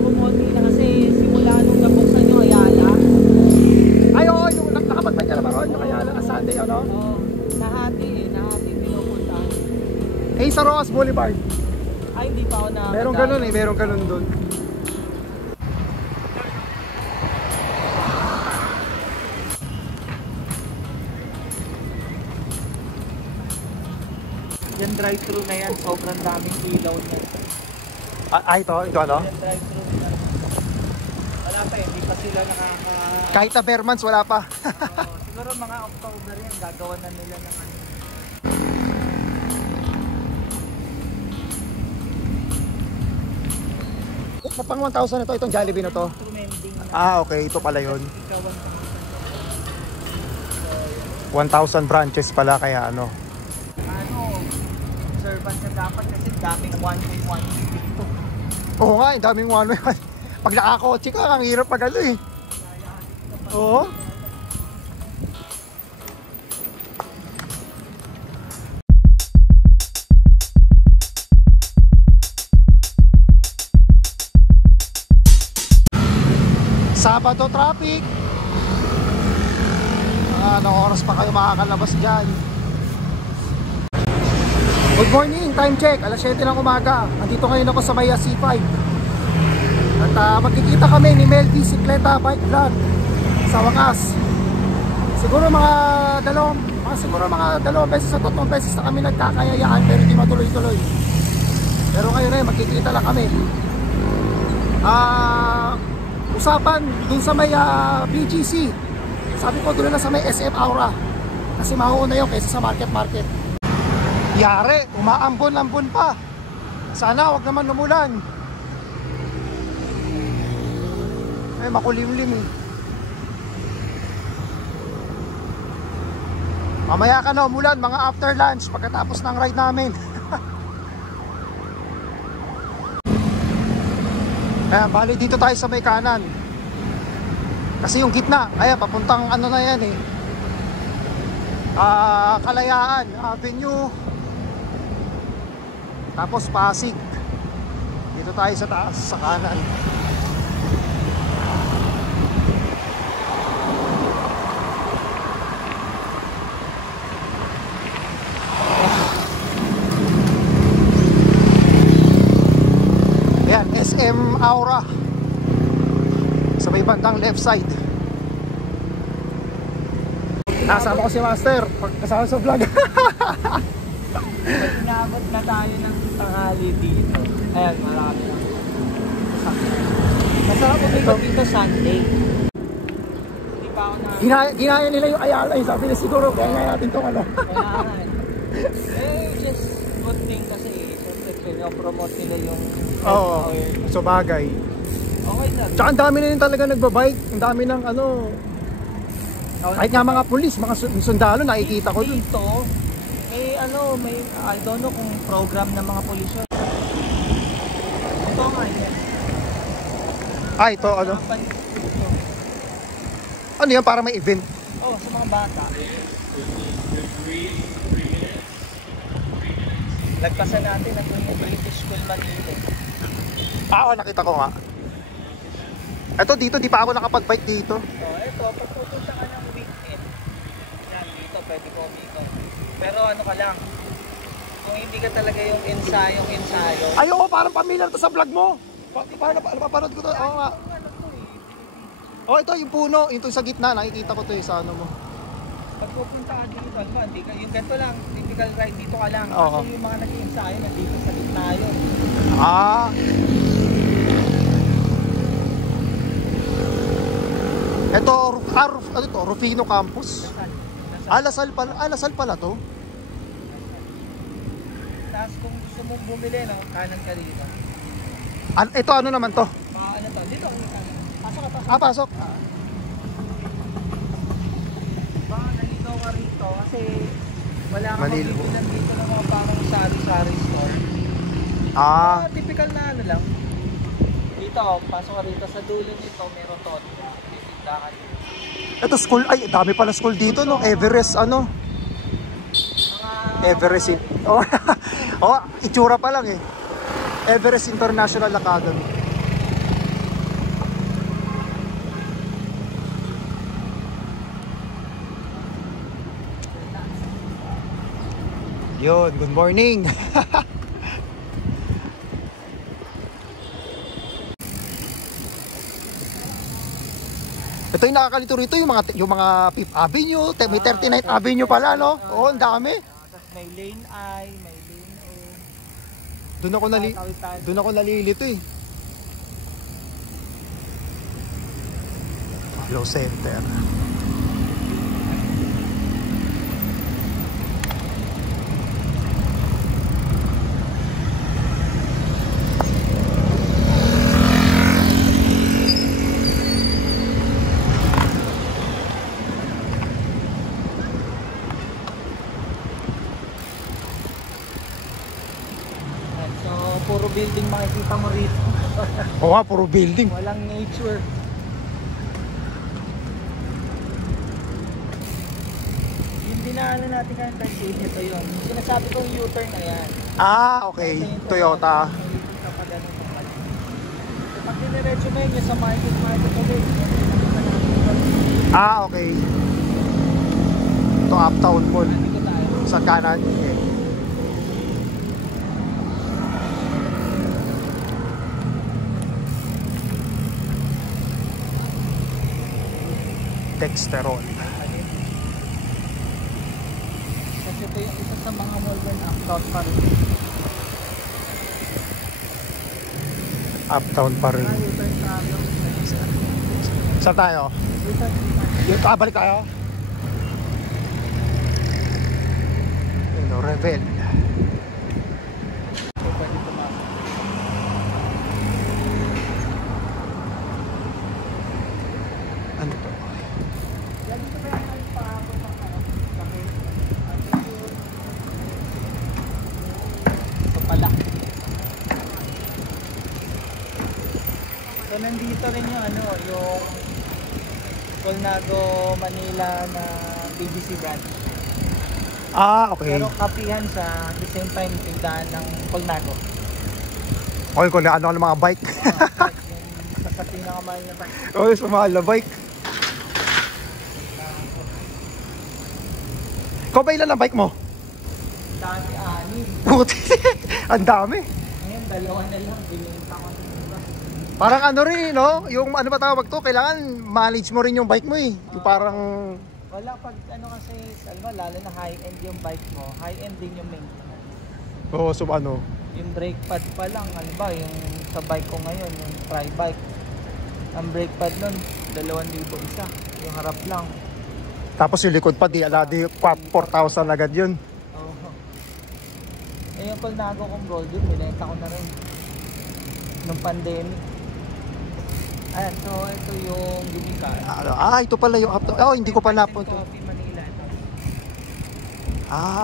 kumonti na kasi simula nung nabuksan yung Ayala. Ay, oo, yung nakapagpay ka naman ron, yung Ayala na Sunday, ano? Oo, nahati pinupuntahan. Eh, sa Rojas Boulevard. Ay, hindi pa ako na. Merong ganun eh, merong ganun dun. Yung drive-thru na yan, sobrang daming ilaw niya. Ito ano? Yung drive-thru na yan. Wala pa, hindi pa sila nakaka... Kahit na bare months, wala pa. Siguro mga October yan, gagawa na nila ng ano. Pang 1,000 na to, itong Jollibee na to. Okay, ito pala yun. 1,000 branches pala, kaya ano. Observance na dapat kasi daming one-way dito. Oo nga, daming one-way. Pag nakakotse ka, ang hirap pag ano eh. Oo. Sabado traffic. Anong oras pa kayo makakalabas dyan? Good morning, time check, alas 7 ng umaga. Andito ngayon ako sa Maya C5. At magkikita kami ni Mel Bicicleta Bike Vlog. Sa wakas, siguro mga dalawang beses at 3 beses na kami nagkakayayaan, pero hindi matuloy-tuloy. Pero ngayon ay magkikita lang kami. Usapan dun sa may BGC. Sabi ko doon na sa may SM Aura. Kasi mauuna yun kaysa sa market. Yari, umaambon-ambon pa. Sana wag naman lumulan. Ay, makulimlim eh. Mamaya ka na umulan, mga after lunch, pagkatapos ng ride namin. Ayan, bali dito tayo sa may kanan. Kasi yung gitna, ayan, papuntang ano na yan eh. Kalayaan Avenue. Tapos Pasig. Dito tayo sa taas, sa kanan. Ayan, SM Aura. Sa may bandang left side. Nasama ko si Master pagkasama sa vlog. Inabot na tayo ng tanghali dito. Ayan, marami na. Masarap ko dito Sunday. Hindi pa ako na... Ginaya nila yung Ayala. Sabi na siguro, kaya nga natin itong ano. Kailangan. Just good thing kasi pinopromote nila yung... Oo, so bagay. Okay na. Tsaka ang dami na rin talaga nagbabike. Ang dami ng ano... Kahit nga mga pulis, mga sundalo, nakikita ko dun. Dito, may I don't know kung program ng mga pulis yun. Ito nga yan. Ito ano? Ano yan, para may event? Oo, sa mga bata. Lagpasan natin ang British School Manila. Oo, nakita ko nga. Ito dito, di pa ako nakapag-bike dito. Ito, pag pupunta ka ng weekend, yan, dito pwede ko umikot. Pero ano ka lang, kung hindi ka talaga yung ensayo. Ay, oo, parang familiar to sa vlog mo. Paparod ko to. Oo nga. Oh, ito yung puno, yung sa gitna, nakikita ko to sa ano mo. Pag pupunta ka dito, hindi ka, yung ganito lang, typical ride dito ka lang. Oo. Kasi yung mga nag-ensayo, nandito sa gitna yun. Ito, Rufino Campus. Lasal pala to. Tapos kung gusto mong bumili, no, kanan ka rito. Ito ano naman to? Ano to? Dito. Pasok ka. Pasok. Baka nalito ka rito kasi wala kang Manilo. mabibilan dito ng mga parang sari-sari store. Typical na ano lang. Dito, pasok ka rito. Sa dulo nito, meron to. Titindahan. Ito school, ay dami pala school dito no, Everest ano. Everest itsura pa lang eh. Everest International Academy. Yun, good morning. Ito yung nakakalito rito, yung mga Fifth Avenue, may 39th Avenue pala, no? Oo, ang dami. May lane I, may lane A. Doon ako nalilito eh. Flow Center. Puro building makikita mo rito. Oo nga, puro building. Walang nature. Yung dinaanan natin kanina taxi, ito yun. Sinasabi kong U-turn na yan. Ah, okay. Toyota. Pag diniretso mo yun sa market ulit. Ah, okay. Ito Uptown Mall. Dito tayo. Sa kanan. Okay. Dexterol. Kasi ito yung isa sa mga mall na uptown pa rin. Uptown pa rin. U-turn tayo. Saan tayo? U-turn Dito, balik tayo. Ano, Revel. pwede tumasok. Ano to? Lagi ko ba yung pahabol ng sakit? Ito pala. So nandito rin yung yung Colnago, Manila na BGC branch. Ah, okay. Pero kapihan sa the same time tindahan ng Colnago. Okay, kung ano ng mga bike. Yung sa pinakamahal na bike. Okay, sa mahal na bike. Ikaw ba ilan ang bike mo? Dati anim. Puti. Ang dami. Ngayon dalawa na lang. Binenta ko na iba. Parang ano rin, no? Yung ano ba tawag to? Kailangan manage mo rin yung bike mo eh. Yung parang... Wala pag kasi, lalo na high-end yung bike mo, high-end din yung maintenance. Oo, so ano? Yung brake pad pa lang, yung sa bike ko ngayon, yung tri-bike. Ang brake pad nun, 2,000 isa. Yung harap lang. Tapos yung likod pa, di 4,000 agad yun. Oo. Yung Colnago kong gold yun, binenta ko na rin. Nung pandemic. Ayan, so ito yung Umicar. Ito pala yung Uptown. Oh, hindi ko pa napunto. Coffee Manila ito.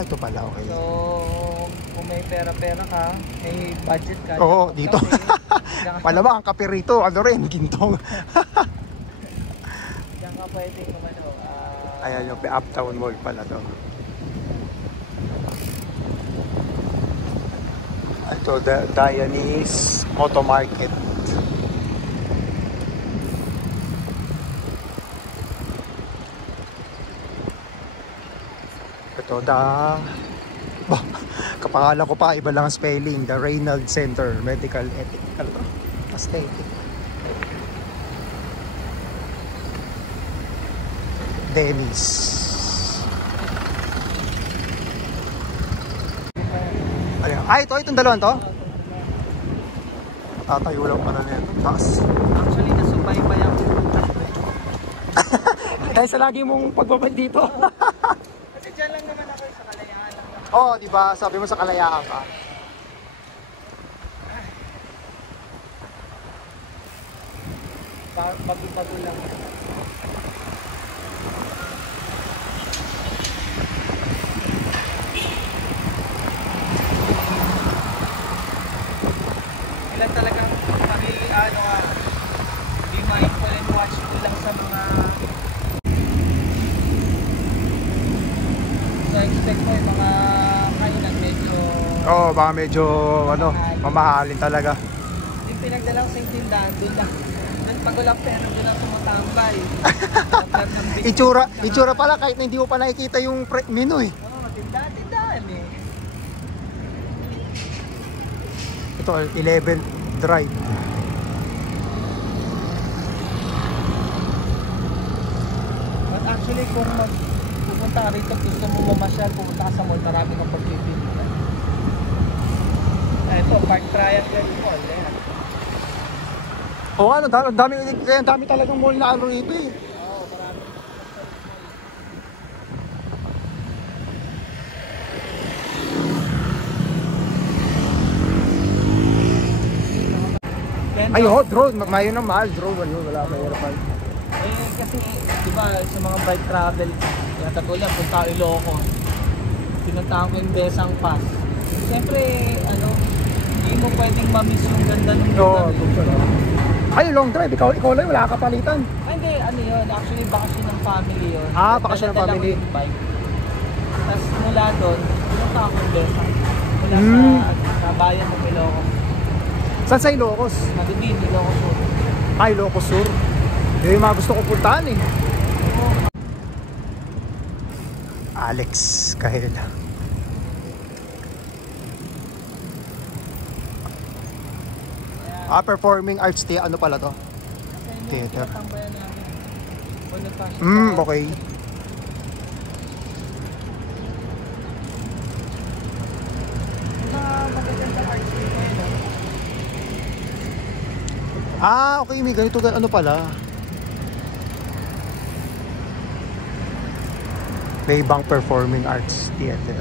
Ito pala, okay. So, kung may pera-pera ka, may budget ka. Oo, dito. Malamang ang kape rito, ano rin, gintong. Diyan ka pwede Ayan yung Uptown Mall pala to. Ito, Dianese Moto Market. Ito, kapangalan ko pa, iba lang ang spelling. The Reynolds Center, Medical Ethic. Ano to? Aesthetic. Dennis. Itong dalawang to? Tatayo lang pala na ito. Taas. Actually, nasubay-bay ako. Dahil sa lagi mong pagbabay dito. Kasi dyan lang naman ako sa Kalayaan lang naman. Oo, di ba? Sabi mo sa Kalayaan ka. Bago-bago lang. Ilan talagang be mindful and watchful lang sa mga so expect mo yung mga kainan medyo Baka medyo mamahalin talaga. yung pinagdalang sa tindahan doon lang pag-ulap pero doon lang tumatambay. Itsura pala kahit na hindi mo pa nakikita yung menu eh. Oo, tindahan eh. Ito, 11th Drive. But actually, kung pupunta ka rito, gusto mo mamasyal, pupunta ka sa mall, marami kang pagpipilian. Ito, Park Triangle Mall. Ayan. Oo, ano, dami talagang mall na ano rito eh. Oo, marami. Ay, oh, drone. Mayo ng mahal. Drone, wala pa hirapan. Eh, kasi, di ba, sa mga bike travel, yung katulad, punta ako Ilocos, pinuntahan ko yung Besang Pass. Siyempre, ano, hindi mo pwedeng ma-miss yung ganda ng lugar. Ay, long drive. Ikaw lang, wala kapalitan. Ay, hindi, ano yun, actually, bakasyon ng family yun. Ah, bakasyon ng Dala-dala family. ko yung bike. Tapos mula doon, pinunta ako yung Besang. Mula sa bayan ng Ilocos. Saan sa Ilocos? Madubin, Ilocos Sur. Ay, Ilocos Sur. Yun yung mga gusto ko puntahan eh. Alex Kahela. Performing arts ano pala to? Theater. Okay. Okay, may ganito ano pala. May ibang performing arts theater.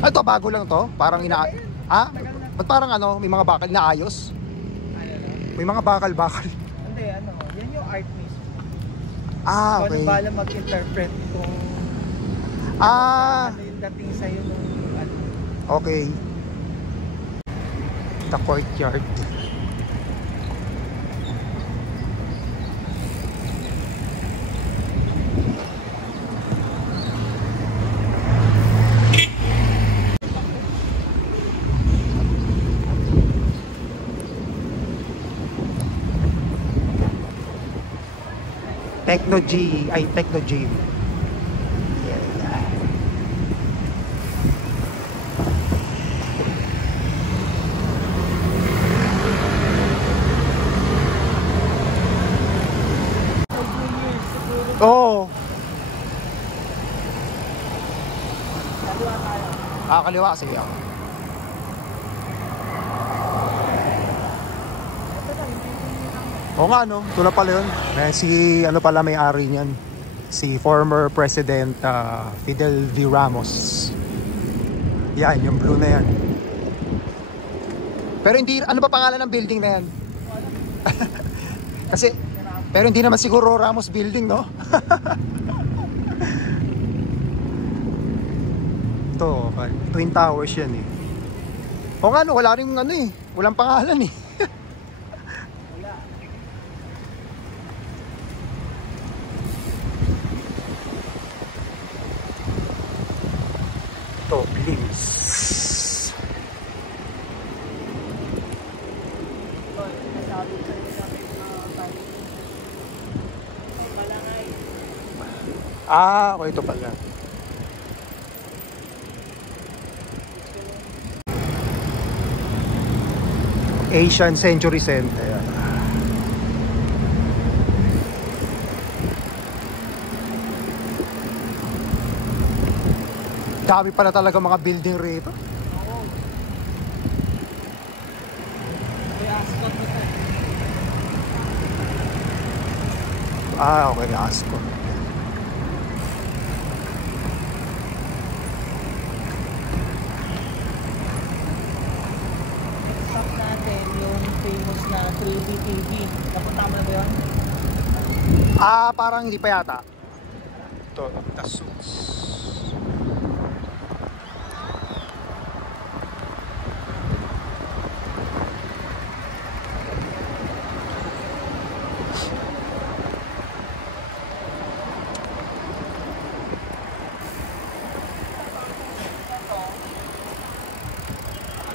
Ito, bago lang to. Parang ba't parang ano, may mga bakal na ayos? May mga bakal-bakal. Hindi, ano, yan yung art mismo. Okay. Kung bala mag-interpret kung ano yung dating sa'yo nung ano. Okay. The courtyard. Techno Gym. Yeah. Oh. Kaliwa tayo. Kaliwa. Sige ako. Oo nga, no? Tulad pala yun. Si, ano pala may-ari niyan? Si former President Fidel V. Ramos. Yan, yung blue na yan. Pero hindi, ano ba pangalan ng building na yan? Kasi, pero hindi naman siguro Ramos Building, no? Ito, Twin Towers yan eh. O nga, no, wala rin ano eh. Walang pangalan eh. Ito, Blims. Okay, ito pala. Asian Century Center. Dami pala talaga mga building rito. Okay, Ascot. Stop natin yung famous na 3D TV. Napunta mo na ba yun? Parang hindi pa yata. Ito, the suits.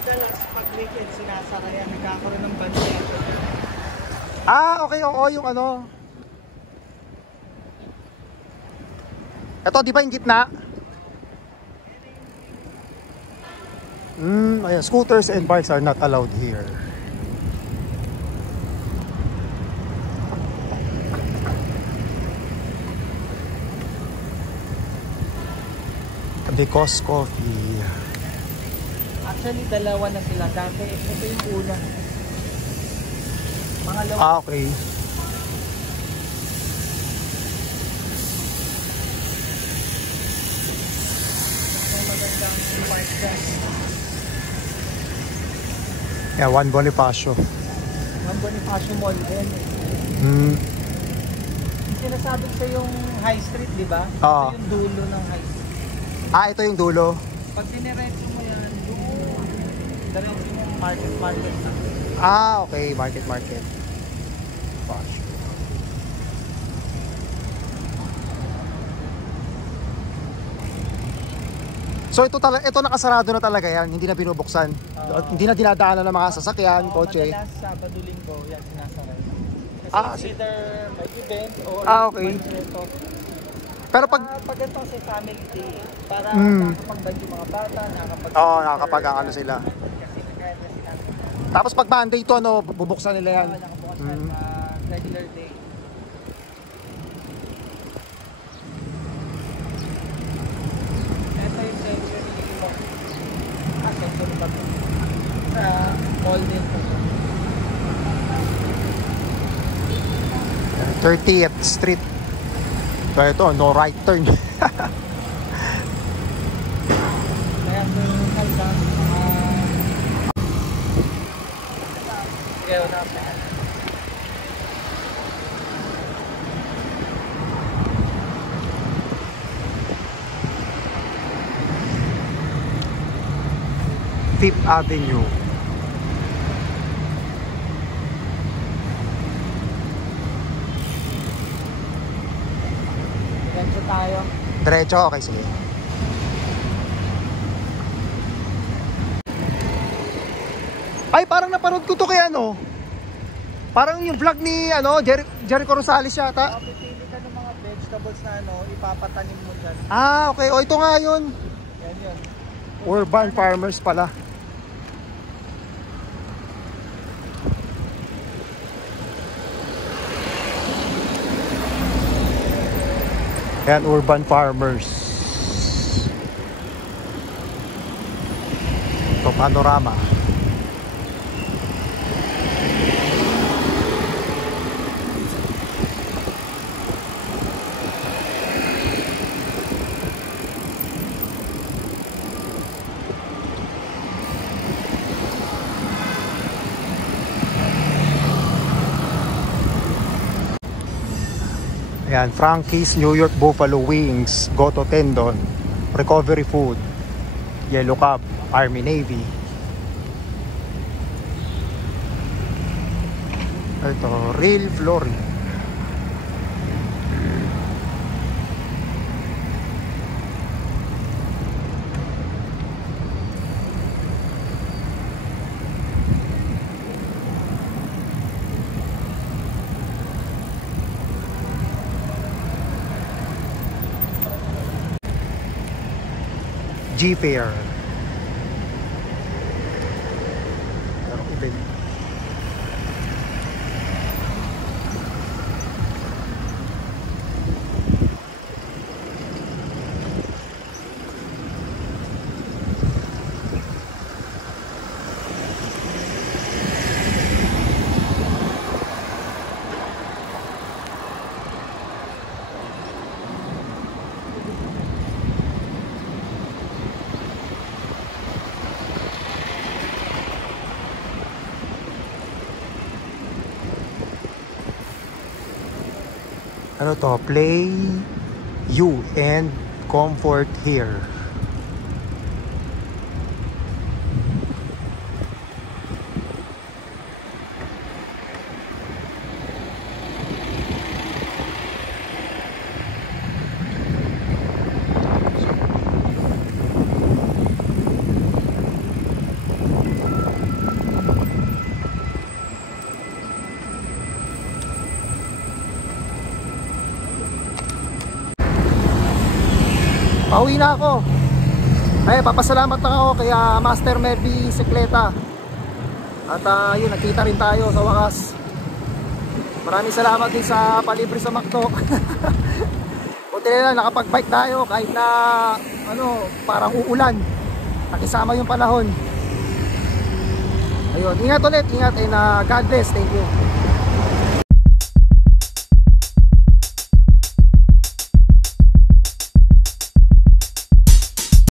Madalas pag weekend sinasara yan, nagkakaroon ng bandera. Ah, okay, oo, yung ano. Ito, di ba yung gitna? Ayan, scooters and bikes are not allowed here. Because coffee. Actually, dalawa na sila. Dati, ito yung una. Pangalawa. Ah, okay. May magandang park dyan. Yeah, Juan Bonifacio. Juan Bonifacio Mall din. Sinasabi sa yung High Street, di ba? Oo. Ito yung dulo ng High Street. Ah, ito yung dulo. Pag diniretso mo yan, doon. Diretso mo market na. Ah, okay, market. So ito nakasarado na talaga yan, hindi na binubuksan. Hindi na dinadaanan ng mga sasakyan, kotse. Madalas Sabado, Linggo, yan sinasaray. Kasi Ah, either may event or okay. may evento. Pero pag Pag ito kasi family day, para nakakapag-bike yung mga bata, nakakapag-ano sila. Kasi kaya na sila. Tapos pag Monday to, bubuksan nila yan. Nakabukas yan, regular day. Ito yung Century Mall. Century ba ito? Sa mall din po. 30th Street. So ito, no right turn. Kaya ito yung haldang kaya na ako. Fifth Avenue. Diretso tayo. Diretso, okay, sige. Ay, parang napanood ko to kay ano. Parang yung vlog ni Jericho Rosales yata. Pipili ka ng mga vegetables na ipapatanim mo dyan. Ah, okay. O, ito nga yun. Yan yun. Urban farmers pala. Yan, urban farmers. Ito, panorama. Ayan, Frankie's New York Buffalo Wings, Goto Tendon, Recovery Food, Yellow Cab, Army Navy. Ito, Real Flooring. G-Fair. Merong event. Ano to? Play you and comfort here. Pauwi na ako. Ay, papasalamat lang ako kay Master Merby Sikleta. At yun, nagkita rin tayo sa wakas. Maraming salamat din sa palibre sa McDo. Buti na lang, nakapag-bike tayo kahit na ano, parang uulan. Nakisama yung panahon. Ayun, ingat ulit, ingat, and God bless, thank you.